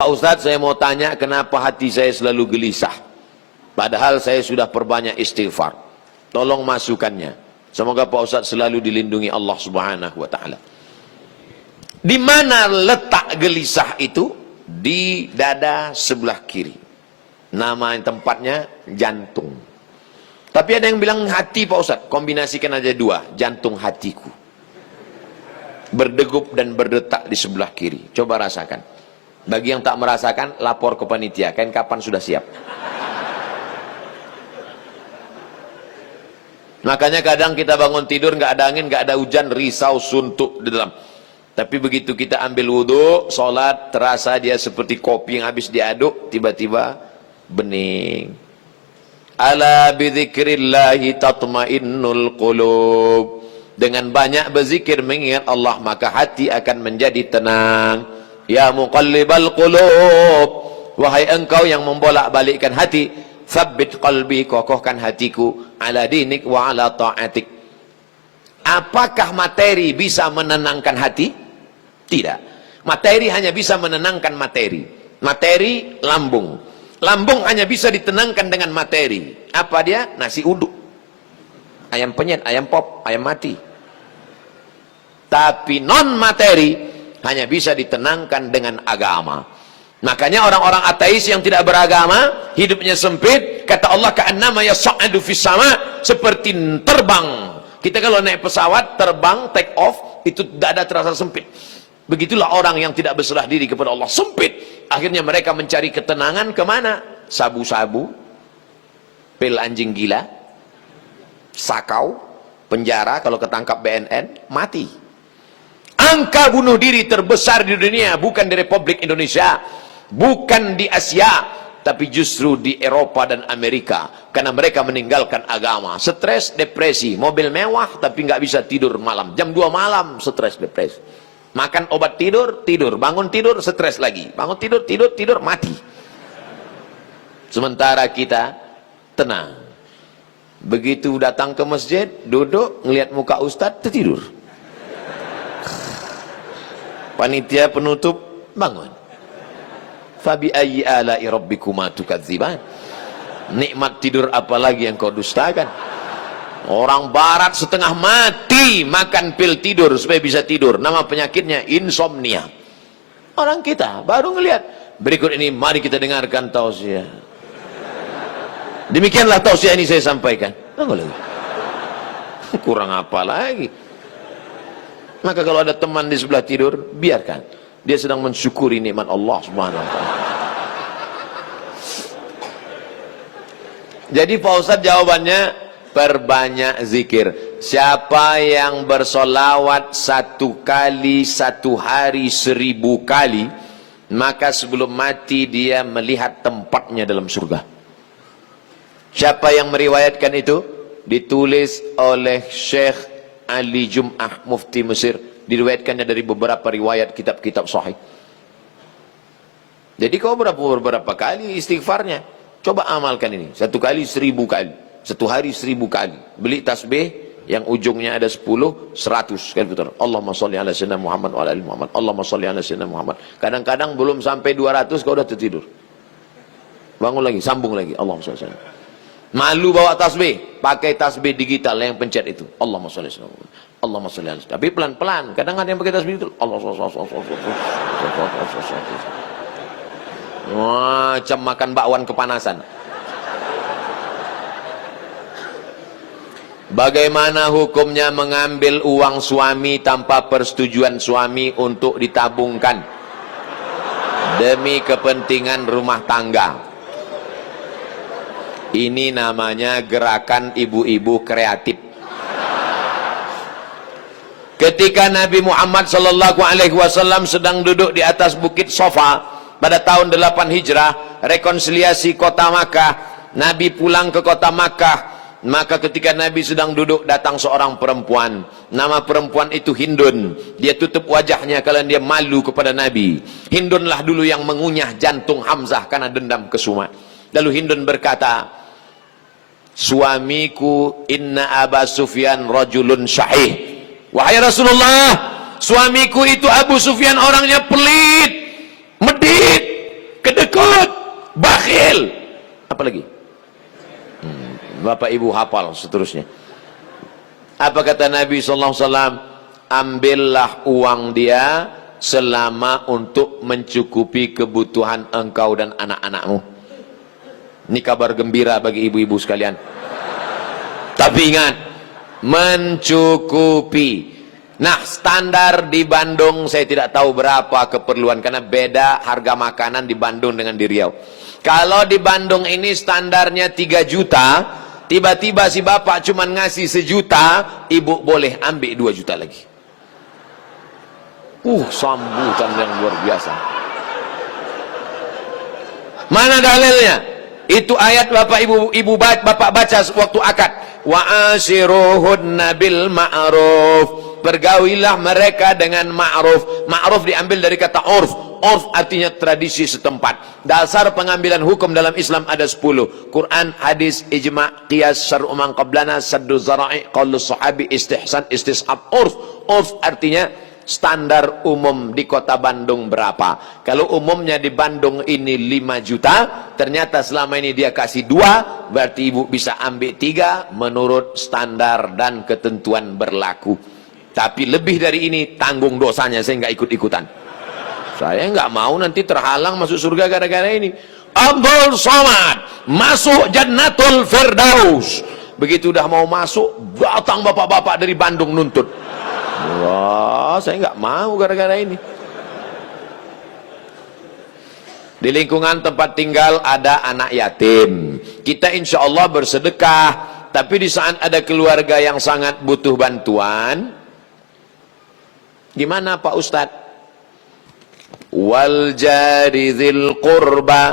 Pak Ustadz, saya mau tanya kenapa hati saya selalu gelisah padahal saya sudah perbanyak istighfar. Tolong masukannya. Semoga Pak Ustadz selalu dilindungi Allah Subhanahu wa ta'ala. Di mana letak gelisah itu? Di dada sebelah kiri. Nama tempatnya jantung. Tapi ada yang bilang hati Pak Ustadz. Kombinasikan aja dua. Jantung hatiku. Berdegup dan berdetak di sebelah kiri. Coba rasakan. Bagi yang tak merasakan, lapor ke panitia. Kan kapan sudah siap? Makanya kadang kita bangun tidur nggak ada angin, nggak ada hujan, risau, suntuk di dalam. Tapi begitu kita ambil wudhu, sholat, terasa dia seperti kopi yang habis diaduk, tiba-tiba bening. Ala bidzikrillahi tatmainnul qulub. Dengan banyak berzikir mengingat Allah, maka hati akan menjadi tenang. Ya muqallibal qulub, wahai engkau yang membolak-balikkan hati, tsabbit qalbi, kokohkan hatiku, ala dinik wa ala ta'atik. Apakah materi bisa menenangkan hati? Tidak. Materi hanya bisa menenangkan materi. Materi lambung. Lambung hanya bisa ditenangkan dengan materi. Apa dia? Nasi uduk, ayam penyet, ayam pop, ayam mati. Tapi non materi hanya bisa ditenangkan dengan agama. Makanya orang-orang ateis yang tidak beragama, hidupnya sempit, kata Allah, ka'annama yas'adu fis sama, seperti terbang. Kita kalau naik pesawat, terbang, take off, itu dada terasa sempit. Begitulah orang yang tidak berserah diri kepada Allah, sempit. Akhirnya mereka mencari ketenangan kemana? Sabu-sabu, pil anjing gila, sakau, penjara, kalau ketangkap BNN, mati. Angka bunuh diri terbesar di dunia bukan di Republik Indonesia, bukan di Asia, tapi justru di Eropa dan Amerika, karena mereka meninggalkan agama. Stres, depresi, mobil mewah tapi nggak bisa tidur malam, jam 2 malam stres, depresi. Makan obat tidur, tidur, bangun tidur, stres lagi, bangun tidur, tidur, mati. Sementara kita tenang. Begitu datang ke masjid, duduk, ngelihat muka ustadz, tertidur. Panitia penutup, bangun. Fabi ayyi ala'i rabbikuma tukadziban. Nikmat tidur apalagi yang kau dustakan? Orang barat setengah mati makan pil tidur supaya bisa tidur. Nama penyakitnya insomnia. Orang kita baru ngelihat. Berikut ini mari kita dengarkan tausiah. Demikianlah tausiah ini saya sampaikan. Tunggu lagi. Kurang apa lagi? Maka kalau ada teman di sebelah tidur, biarkan. Dia sedang mensyukuri nikmat Allah Subhanahu wa ta'ala. Jadi Pak Ustadz jawabannya, perbanyak zikir. Siapa yang bersolawat 1 kali 1 hari 1000 kali, maka sebelum mati dia melihat tempatnya dalam surga. Siapa yang meriwayatkan itu? Ditulis oleh Syekh Ali Jum'ah, mufti Mesir. Diriwayatkannya dari beberapa riwayat kitab-kitab sahih. Jadi kau beberapa kali istighfarnya. Coba amalkan ini. 1 kali 1000 kali. 1 hari 1000 kali. Beli tasbih yang ujungnya ada 10, 100 kali putar. Allahumma sholli ala sayyidina Muhammad wa ala ali Muhammad. Allahumma sholli ala sayyidina Muhammad. Kadang-kadang belum sampai 200 kau udah tertidur. Bangun lagi, sambung lagi. Allahumma sholli ala sayyidina. Malu bawa tasbih, pakai tasbih digital yang pencet itu. Allahumma sholli ala sayyidina. Allahumma sholli ala sayyidina. Tapi pelan-pelan. Kadang ada yang pakai tasbih itu. Macam makan bakwan kepanasan. Bagaimana hukumnya mengambil uang suami tanpa persetujuan suami untuk ditabungkan demi kepentingan rumah tangga? Ini namanya gerakan ibu-ibu kreatif. Ketika Nabi Muhammad SAW sedang duduk di atas bukit Sofa pada tahun 8 Hijrah, rekonsiliasi kota Makkah, Nabi pulang ke kota Makkah. Maka ketika Nabi sedang duduk, datang seorang perempuan. Nama perempuan itu Hindun. Dia tutup wajahnya karena dia malu kepada Nabi. Hindunlah dulu yang mengunyah jantung Hamzah karena dendam kesuma. Lalu Hindun berkata, suamiku inna Aba Sufyan rajulun syahih. Wahai Rasulullah, suamiku itu Abu Sufyan orangnya pelit, medit, kedekut, bakhil. Apa lagi? Bapak Ibu hafal seterusnya. Apa kata Nabi SAW? Ambillah uang dia selama untuk mencukupi kebutuhan engkau dan anak-anakmu. Ini kabar gembira bagi ibu-ibu sekalian. Tapi ingat, mencukupi. Nah, standar di Bandung saya tidak tahu berapa keperluan, karena beda harga makanan di Bandung dengan di Riau. Kalau di Bandung ini standarnya 3 juta, tiba-tiba si bapak cuma ngasih 1 juta, ibu boleh ambil 2 juta lagi. Sambutan yang luar biasa. Mana dalilnya? Itu ayat bapak bapak baca waktu akad. Wa ashiruhunna bil ma'ruf. Bergaulilah mereka dengan ma'ruf. Ma'ruf diambil dari kata urf. Urf artinya tradisi setempat. Dasar pengambilan hukum dalam Islam ada 10. Quran, hadis, ijma', qiyas, syar'u man qablana, saddu zara'i, qaulus sahabi, istihsan, istishab. Urf. Urf artinya standar umum di kota Bandung berapa. Kalau umumnya di Bandung ini 5 juta, ternyata selama ini dia kasih 2, berarti ibu bisa ambil 3 menurut standar dan ketentuan berlaku. Tapi lebih dari ini tanggung dosanya, saya nggak ikut-ikutan. Saya nggak mau nanti terhalang masuk surga gara-gara ini. Abdul Somad masuk Jannatul Firdaus. Begitu udah mau masuk, datang bapak-bapak dari Bandung nuntut. Wah, saya nggak mau gara-gara ini. Di lingkungan tempat tinggal ada anak yatim. Kita insya Allah bersedekah. Tapi di saat ada keluarga yang sangat butuh bantuan, gimana Pak Ustadz? Wal jari dzil qurba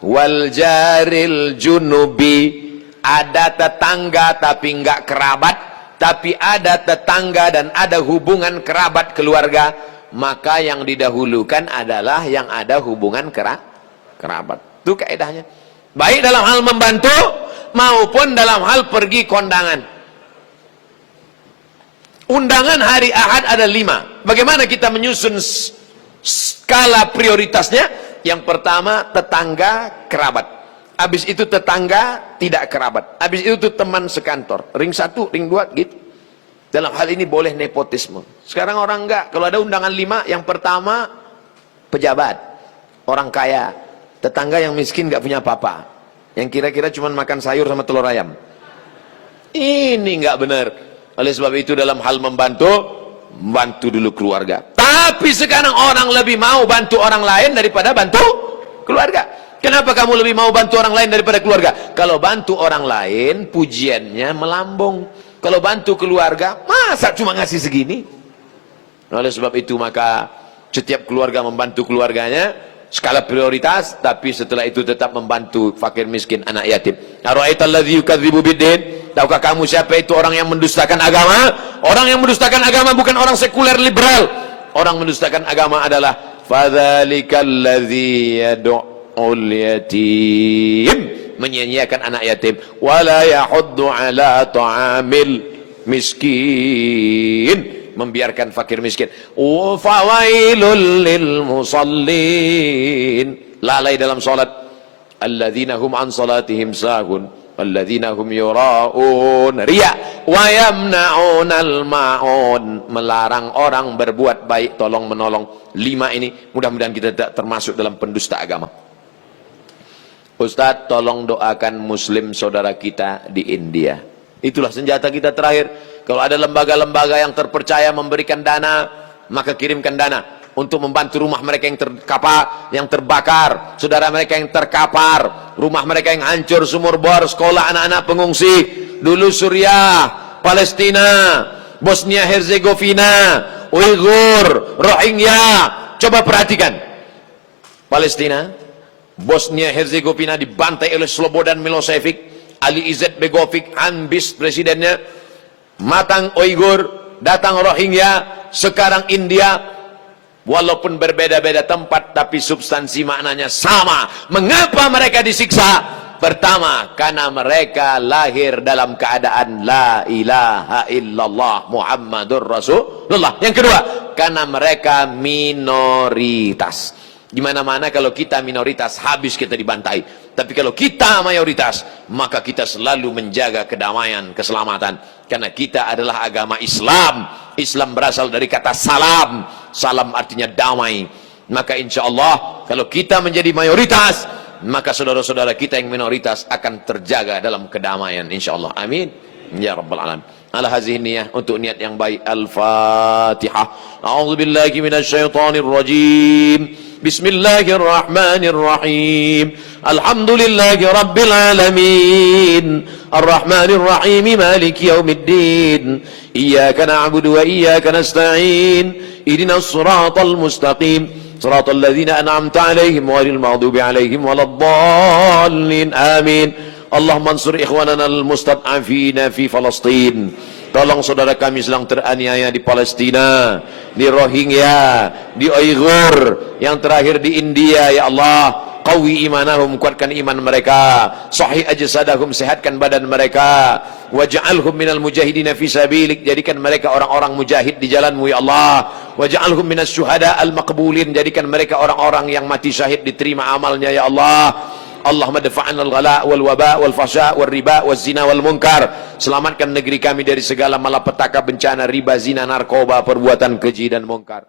wal jaril junubi. Ada tetangga tapi nggak kerabat, tapi ada tetangga dan ada hubungan kerabat keluarga, maka yang didahulukan adalah yang ada hubungan kerabat. Itu kaedahnya. Baik dalam hal membantu maupun dalam hal pergi kondangan. Undangan hari Ahad ada 5. Bagaimana kita menyusun skala prioritasnya? Yang pertama tetangga kerabat. Habis itu tetangga tidak kerabat. Habis itu teman sekantor. Ring 1, ring 2 gitu. Dalam hal ini boleh nepotisme. Sekarang orang enggak. Kalau ada undangan 5, yang pertama pejabat, orang kaya, tetangga yang miskin enggak punya apa-apa, yang kira-kira cuma makan sayur sama telur ayam. Ini enggak benar. Oleh sebab itu dalam hal membantu dulu keluarga. Tapi sekarang orang lebih mau bantu orang lain daripada bantu keluarga. Kenapa kamu lebih mau bantu orang lain daripada keluarga? Kalau bantu orang lain, pujiannya melambung. Kalau bantu keluarga, masa cuma ngasih segini? Oleh sebab itu maka setiap keluarga membantu keluarganya, skala prioritas, tapi setelah itu tetap membantu fakir miskin, anak yatim. Ara'aital ladzi yukadzibu biddin? Tahukah kamu siapa itu orang yang mendustakan agama? Orang yang mendustakan agama bukan orang sekuler liberal. Orang mendustakan agama adalah fadzalikal ladzi yad'ul yatim, menyanyiakan anak yatim, wala yahuddu ala ta'amil miskin, membiarkan fakir miskin. Wa fawailul lil musallin, lalai dalam salat. Alladzina hum an salatihim sahun alladzina hum yura'un, riya, wa yamna'unal ma'un, melarang orang berbuat baik, tolong menolong. 5 ini mudah-mudahan kita tidak termasuk dalam pendusta agama. Ustadz, tolong doakan muslim saudara kita di India. Itulah senjata kita terakhir. Kalau ada lembaga-lembaga yang terpercaya memberikan dana, maka kirimkan dana untuk membantu rumah mereka yang yang terbakar, saudara mereka yang terkapar, rumah mereka yang hancur, sumur bor, sekolah anak-anak pengungsi. Dulu Suriah, Palestina, Bosnia Herzegovina, Uighur, Rohingya. Coba perhatikan. Palestina, Bosnia Herzegovina dibantai oleh Slobodan Milosevic, Ali Izzet Begovic, Hanbis presidennya, matang Uighur, datang Rohingya, sekarang India. Walaupun berbeda-beda tempat, tapi substansi maknanya sama. Mengapa mereka disiksa? Pertama, karena mereka lahir dalam keadaan la ilaha illallah Muhammadur Rasulullah. Yang kedua, karena mereka minoritas. Di mana-mana kalau kita minoritas, habis kita dibantai. Tapi kalau kita mayoritas, maka kita selalu menjaga kedamaian, keselamatan. Karena kita adalah agama Islam. Islam berasal dari kata salam. Salam artinya damai. Maka insya Allah, kalau kita menjadi mayoritas, maka saudara-saudara kita yang minoritas akan terjaga dalam kedamaian. Insya Allah. Amin. Ya Rabbal Alamin. Ala hazihi niyah, untuk niat yang baik. Al-Fatihah. A'udzubillahi minasyaitonir rajim. Bismillahirrahmanirrahim. Alhamdulillahi Rabbil Alamin. Ar-Rahmanir Rahim. Maliki yaumiddin. Iyyaka na'budu wa iyyaka nasta'in. Ihdinas siratal mustaqim. Siratal ladzina an'amta 'alaihim ghairil maghdubi 'alaihim waladdallin. Amin. Allahumma ansur ikhwanana al-mustad'afina fi Palestin. Tolong saudara kami sedang teraniaya di Palestina, di Rohingya, di Uighur, yang terakhir di India. Ya Allah, qawi imanahum, kuatkan iman mereka, sahih ajsadahum, sehatkan badan mereka, waj'alhum minal mujahidina fi sabilik, jadikan mereka orang-orang mujahid di jalanmu ya Allah, waj'alhum minas syuhada al-maqbulin, jadikan mereka orang-orang yang mati syahid, diterima amalnya ya Allah. Allahumma dafa'na al-ghala wal waba wal fasha wal riba wal zina wal munkar. Selamatkan negeri kami dari segala malapetaka, bencana, riba, zina, narkoba, perbuatan keji dan munkar.